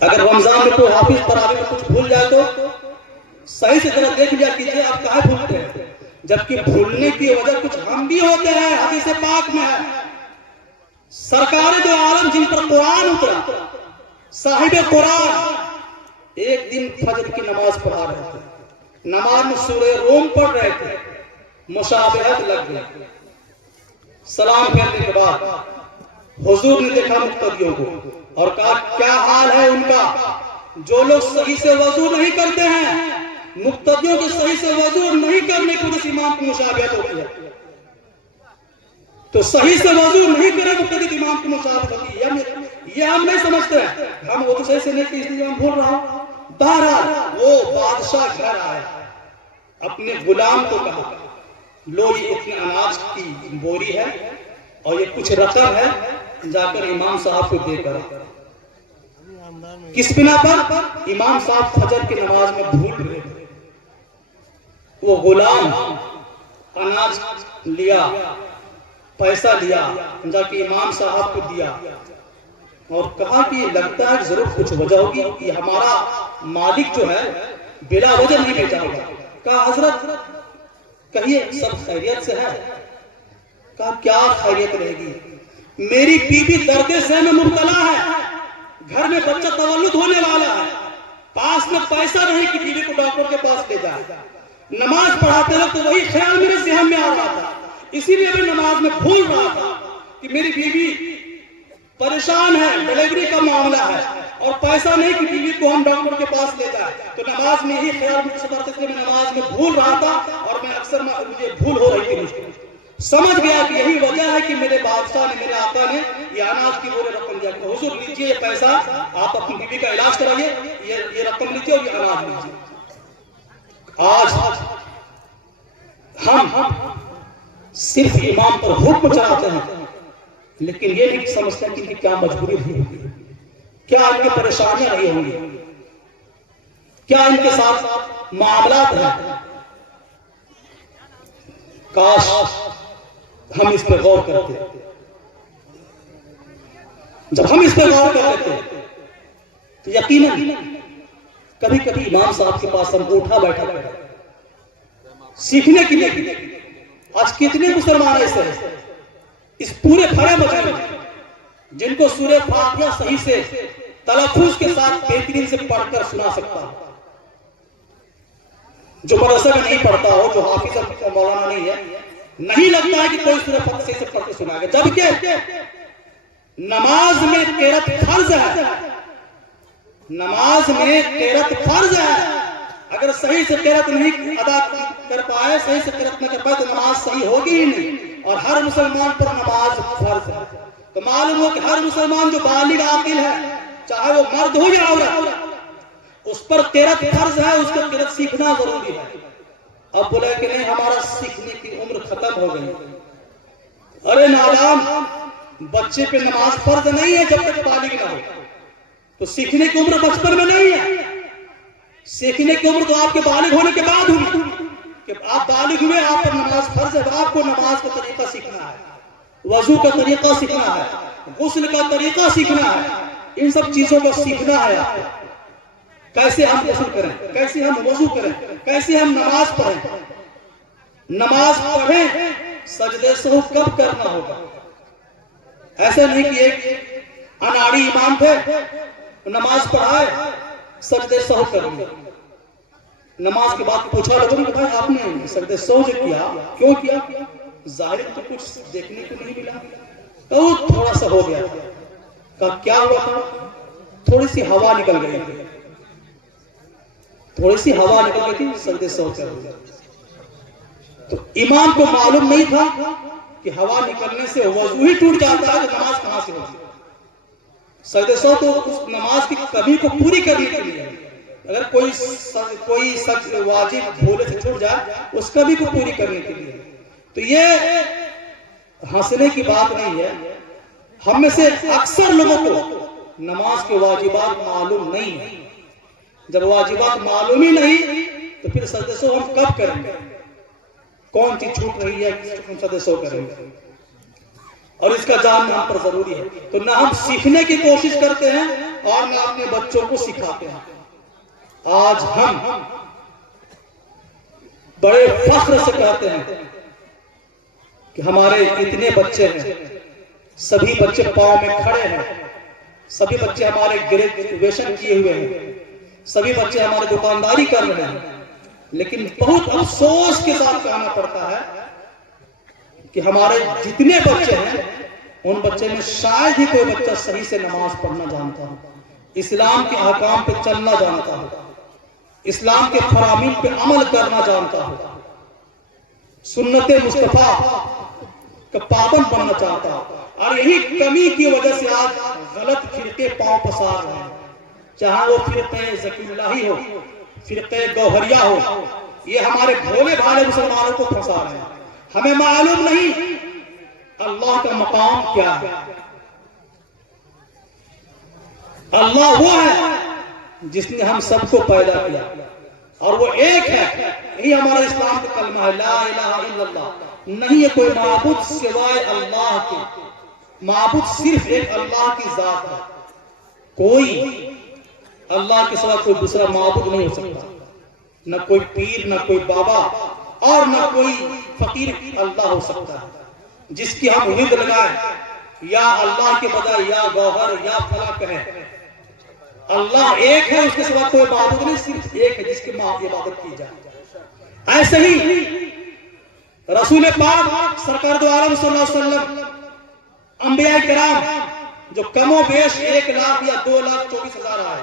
اگر رمضان میں کوئی حافظ تراویح میں کچھ بھول جائے تو صحیح سے ذرا دیکھ لیا کیجیے آپ کہاں بھولتے ہیں، جبکہ بھولنے کی وجہ کچھ ہم بھی ہوتے ہیں۔ حدیث پاک میں ہے سرکار دو عالم جن پر قرآن اترا، صاحب قرآن ایک دن فجر کی نماز پڑھا رہے تھے، نماز میں سورہ روم پڑھ رہے تھے، مشابہت لگ گئی۔ سلام پھیرنے کے بعد حضور نے دیکھا مقتدیوں کو اور کہا کیا حال ہے ان کا، جو لوگ صحیح سے وضو نہیں کرتے ہیں، مقتدیوں کے صحیح سے وضو نہیں کرنے کی وجہ سے امام کی مشابہت ہوتی ہے۔ تو صحیح سے وضو نہیں کرے مقتدی امام کی مشابہت ہوتی ہے، یہ ہم نہیں سمجھتے ہیں، ہم وضو صحیح سے نہیں کہ اس لیے ہم بھول رہا ہوں۔ بہرحال وہ بادشاہ گھر آئے، اپنے غلام کو کہا لو یہ اتنے اناج کی بوری ہے اور یہ کچھ رقم ہے، جا کر امام صاحب کو دے کر۔ کس بنا پر؟ امام صاحب فجر کی نماز میں بھول گئے۔ وہ غلام اناج لیا، پیسہ لیا، جا کے امام صاحب کو دیا اور کہا کہ یہ لگتا ہے ضرور کچھ وجہ ہوگی، یہ ہمارا مالک جو ہے بلا وجہ نہیں بھیجا ہوگا۔ کہا حضرت کہیے سب خیریت سے ہے؟ کہا کیا خیریت رہے گی، میری بیوی درد ذہن میں مبتلا ہے، گھر میں بچہ تولد ہونے والا ہے، پاس میں پیسہ نہیں کہ بیوی کو ڈاکٹر کے پاس لے جائے، نماز پڑھاتے وقت وہی خیال میرے ذہن میں آ رہا تھا، اسی لیے میں نماز میں بھول رہا تھا کہ میری بیوی پریشان ہے، ڈیلیوری کا معاملہ ہے اور پیسہ نہیں کہ بیوی کو ہم ڈاکٹر کے پاس لے جائے، تو نماز میں ہی خیال مجھے ستا تھا کہ میں نماز میں بھول رہا تھا اور میں اکثر مجھے بھول ہو رہی تھی۔ سمجھ گیا کہ یہی وجہ ہے کہ میرے بادشاہ نے، میرے آقا نے یہ اناج کی بوری رقم دیا کہ حضور لیجئے یہ پیسہ، آپ اپنی بیوی کا علاج کرائیے، یہ رقم لیجئے اور یہ اناج لیجئے۔ آج ہم صرف امام پر حکم چلاتے ہیں، لیکن یہ نہیں سمجھتے کہ ان کی کیا مجبوری رہی ہوگی، کیا ان کی پریشانیاں رہی ہوں گی، کیا ان کے ساتھ معاملات ہیں۔ کاش ہم اس پر غور کرتے، جب ہم اس پر غور کر لیتے تو یقیناً کبھی کبھی امام صاحب کے پاس ہم اٹھا بیٹھا سیکھنے کے لیے۔ آج کتنے مسلمان ایسے ہیں اس پورے بھرے مجمع میں جن کو سورہ فاتحہ صحیح سے تلفظ کے ساتھ بہترین سے پڑھ کر سنا سکتا ہو، جو مدرسہ میں نہیں پڑھتا ہو، جو حافظ اور مولانا نہیں ہے، نہیں لگتا ہے کہ کوئی سورہ فاتحہ صحیح سے پڑھ کے سنا گا، جبکہ نماز میں قرات فرض ہے، نماز میں قرات فرض ہے۔ اگر صحیح سے قرات نہیں ادا کر پائے، صحیح سے قرات نہ کر پائے تو نماز صحیح ہوگی ہی نہیں، اور ہر مسلمان پر نماز فرض ہے۔ تو معلوم ہو کہ ہر مسلمان جو بالغ عاقل ہے، چاہے وہ مرد ہو یا عورت، اس پر قرات فرض ہے، اس کو قرات سیکھنا ضروری ہے۔ اب بولے کہ نہیں ہمارا سیکھنے کی عمر ختم ہو گئی، ارے نادان، بچے پہ نماز فرض نہیں ہے جب تک بالغ نہ ہو، تو سیکھنے کی عمر بچپن میں نہیں ہے، سیکھنے کی عمر تو آپ کے بالغ ہونے کے بعد ہوئی، کہ آپ بالغ ہوئے، آپ پر نماز فرض ہے، تو آپ کو نماز کا طریقہ سیکھنا ہے، وضو کا طریقہ سیکھنا ہے، غسل کا طریقہ سیکھنا ہے، ان سب چیزوں کو سیکھنا ہے آپ کو۔ کیسے ہم غسل کریں، کیسے ہم وضو کریں، کیسے ہم نماز پڑھیں، نماز پڑھیں، سجدے سہو کب کرنا ہوگا۔ ایسا نہیں کہ ایک اناڑی امام تھے، نماز پڑھائے، سجدے سہو کر لیا، نماز کے بعد پوچھا لوگوں نے کہ بھائی آپ نے سجدے سہو جو کیا کیوں کیا، ظاہر تو کچھ دیکھنے کو نہیں ملا، تو تھوڑا سا ہو گیا، کہا کیا ہوا تھا، تھوڑی سی ہوا نکل گئی تھی، تھوڑی سی ہوا نکل گئی تھی، سجدے سہو کر لیا۔ تو امام کو معلوم نہیں تھا کہ ہوا نکلنے سے وضو ہی ٹوٹ جاتا ہے تو نماز کہاں سے ہوگی۔ سجدے سہو تو اس نماز کی کمی کو پوری کرنے کے لیے، اگر کوئی واجب بھولے سے چھوٹ جائے اس کمی کو پوری کرنے کے لیے، تو یہ ہنسنے کی بات نہیں ہے۔ ہم میں سے اکثر لوگوں کو نماز کے واجبات معلوم نہیں ہے، جب واجبات معلوم ہی نہیں تو پھر سجدے سہو ہم کب کریں گے، کون چیز چھوٹ رہی ہے ہم سجدے سہو کریں گے، اور اس کا جاننا ہم پر ضروری ہے۔ تو نہ ہم سیکھنے کی کوشش کرتے ہیں اور نہ اپنے بچوں کو سکھاتے ہیں۔ آج ہم بڑے فخر سے کہتے ہیں کہ ہمارے اتنے بچے ہیں، سبھی بچے پاؤں میں کھڑے ہیں، سبھی بچے ہمارے گریجویشن کیے ہوئے ہیں، سبھی بچے ہمارے دکانداری کر رہے ہیں، لیکن بہت افسوس کے ساتھ کہنا پڑتا ہے کہ ہمارے جتنے بچے ہیں ان بچے میں شاید ہی کوئی بچہ صحیح سے نماز پڑھنا جانتا ہو، اسلام کے احکام پہ چلنا جانتا ہو، اسلام کے فرامین پہ عمل کرنا جانتا ہو، سنت مصطفیٰ کا پابند بننا چاہتا ہو۔ اور یہی کمی کی وجہ سے آج غلط فرقے پاؤں پسار رہے ہیں، چاہے وہ فرقہ ذکی الہی ہو، فرقہ گوہریہ ہو، یہ ہمارے بھولے بھالے مسلمانوں کو پھنسا رہے ہیں۔ ہمیں معلوم نہیں اللہ کا مقام کیا ہے۔ اللہ وہ ہے جس نے ہم سب کو پیدا کیا اور وہ ایک ہے، یہی ہمارا اسلام کا کلمہ ہے، لا الہ الا اللہ، نہیں ہے کوئی معبود سوائے اللہ کے، معبود صرف ایک اللہ کی ذات ہے، کوئی اللہ کے سوا کوئی دوسرا معبود نہیں ہو سکتا، نہ کوئی پیر، نہ کوئی بابا اور نہ کوئی فقیر اللہ ہو سکتا ہے جس کی ہم ود لگائیں، یا اللہ کے بجائے یا گوہر یا فلاں کہیں۔ اللہ ایک ہے، اس کے سوا کوئی معبود نہیں، صرف ایک ہے جس کی عبادت کی جائے۔ ایسے ہی رسول پاک سرکار دو عالم صلی اللہ علیہ وسلم، انبیاء کرام جو کم و بیش 1,00,000 یا 2,24,000 آئے،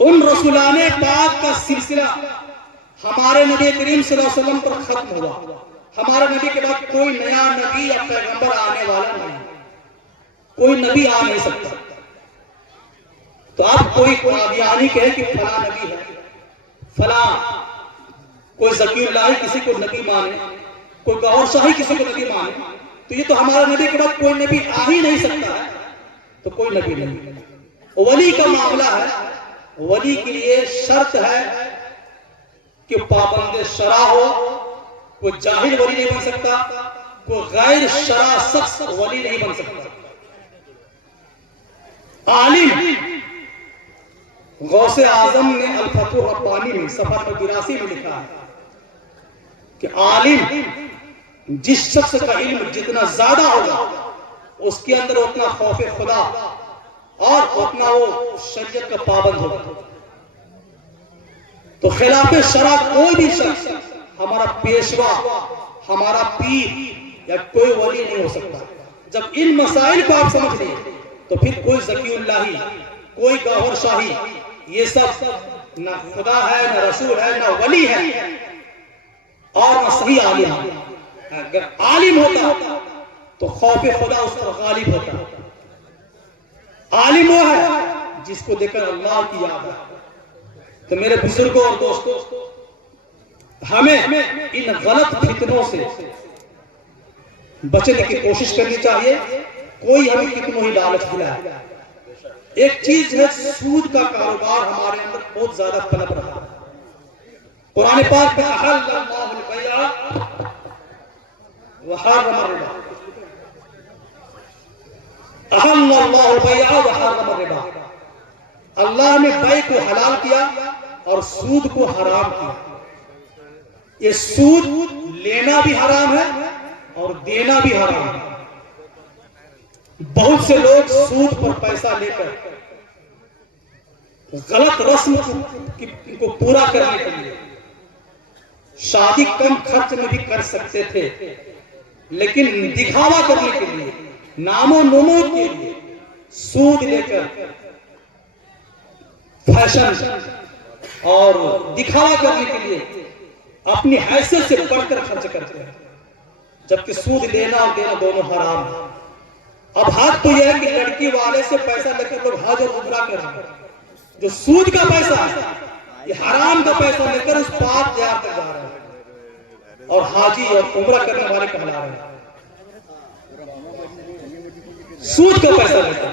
ان رسولان پاک کا سلسلہ ہمارے نبی کریم صلی اللہ علیہ وسلم پر ختم ہوا۔ ہمارے نبی کے بعد کوئی نیا نبی یا پیغمبر آنے والا نہیں، کوئی نبی آ نہیں سکتا۔ تو اب کوئی قادیانی کہے کہ فلاں نبی ہے، فلاں کوئی ذکی اللہ کسی کو نبی مانے، کوئی گور شاہی کسی کو نبی مانے، تو یہ تو ہمارے نبی کے بعد کوئی نبی آ ہی نہیں سکتا ہے، تو کوئی نبی نہیں۔ ولی کا معاملہ ہے، ولی کے لیے شرط ہے کہ پابند شرع ہو، کوئی جاہل ولی نہیں بن سکتا، کوئی غیر شرع شخص ولی نہیں بن سکتا۔ عالم غوث اعظم نے الفتح الربانی میں صفحہ 82 میں لکھا ہے کہ عالم جس شخص کا علم جتنا زیادہ ہوگا اس کے اندر اتنا خوف خدا اور اتنا وہ شریعت کا پابند ہوگا۔ تو خلاف شرع کوئی بھی شخص، ہمارا پیشوا، ہمارا پیر یا کوئی ولی نہیں ہو سکتا۔ جب ان مسائل کو آپ سمجھ لیں تو پھر کوئی ذکی اللہ، کوئی گوہر شاہی، یہ سب نہ خدا ہے، نہ رسول ہے، نہ ولی ہے اور نہ صحیح عالم ہے۔ اگر عالم ہوتا تو خوف خدا اس پر غالب ہوتا۔ عالم وہ ہے جس کو دیکھ کر اللہ کی یاد ہے۔ تو میرے بزرگوں اور دوستوں، ہمیں ان غلط فتنوں سے بچنے کی کوشش کرنی چاہیے۔ کوئی ہمیں کتنوں ہی لالچ دلائے۔ ایک چیز ہے، سود کا کاروبار ہمارے اندر بہت زیادہ پنپ رہا ہے۔ قرآن پاک میں احل اللہ البیع وحرم الربا، احل اللہ البیع وحرم الربا، اللہ نے بیع کو حلال کیا اور سود کو حرام کیا۔ یہ سود لینا بھی حرام ہے اور دینا بھی حرام ہے۔ بہت سے لوگ سود پر پیسہ لے کر غلط رسم کو پورا کرنے کے لیے شادی کم خرچ میں بھی کر سکتے تھے، لیکن دکھاوا کرنے کے لیے، نام و نمود کے لیے سود لے کر فیشن اور دکھاوا کرنے کے لیے اپنی حیثیت سے بڑھ کر خرچ کرتے ہیں، جبکہ سود لینا اور دینا دونوں حرام ہے۔ اب حق تو یہ ہے کہ لڑکی والے سے پیسہ لے کر لوگ حج اور عمرہ کر رہے ہیں، جو سود کا پیسہ ہے، یہ حرام کا پیسہ لے کر اس پاک دیار تک جا رہے ہیں اور حاجی اور عمرہ کرنے والے کہلا رہے ہیں۔ سود کا پیسہ لے کر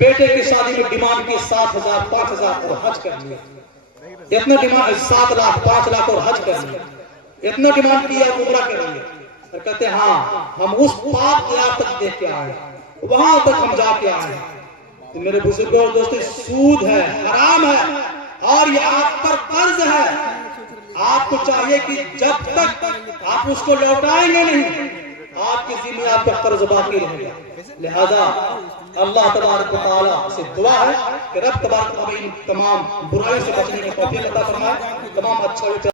بیٹے کی شادی میں ڈیمانڈ کی 7,000 5,000 اور حج کر لیا، اتنا ڈیمانڈ 7 لاکھ 5 لاکھ اور حج کر لیا، اتنا ڈیمانڈ کیا عمرہ کر لیا، اور کہتے ہیں ہاں ہم اس پاک دیار تک دیکھ کے آئے، وہاں تک ہم جا کے آئے ہیں۔ تو میرے بزرگوں اور دوستوں سود ہے، حرام ہے، اور یہ آپ پر قرض ہے. آپ کو چاہیے کہ جب تک آپ اس کو لوٹائیں گے نہیں، آپ کے ذمہ آپ کا قرض باقی رہے گا. لہذا اللہ تبارک و تعالیٰ سے دعا ہے کہ رب تبارک و تعالیٰ ان تمام برائیوں سے بچنے کی توفیق عطا فرمائے، تمام اچھا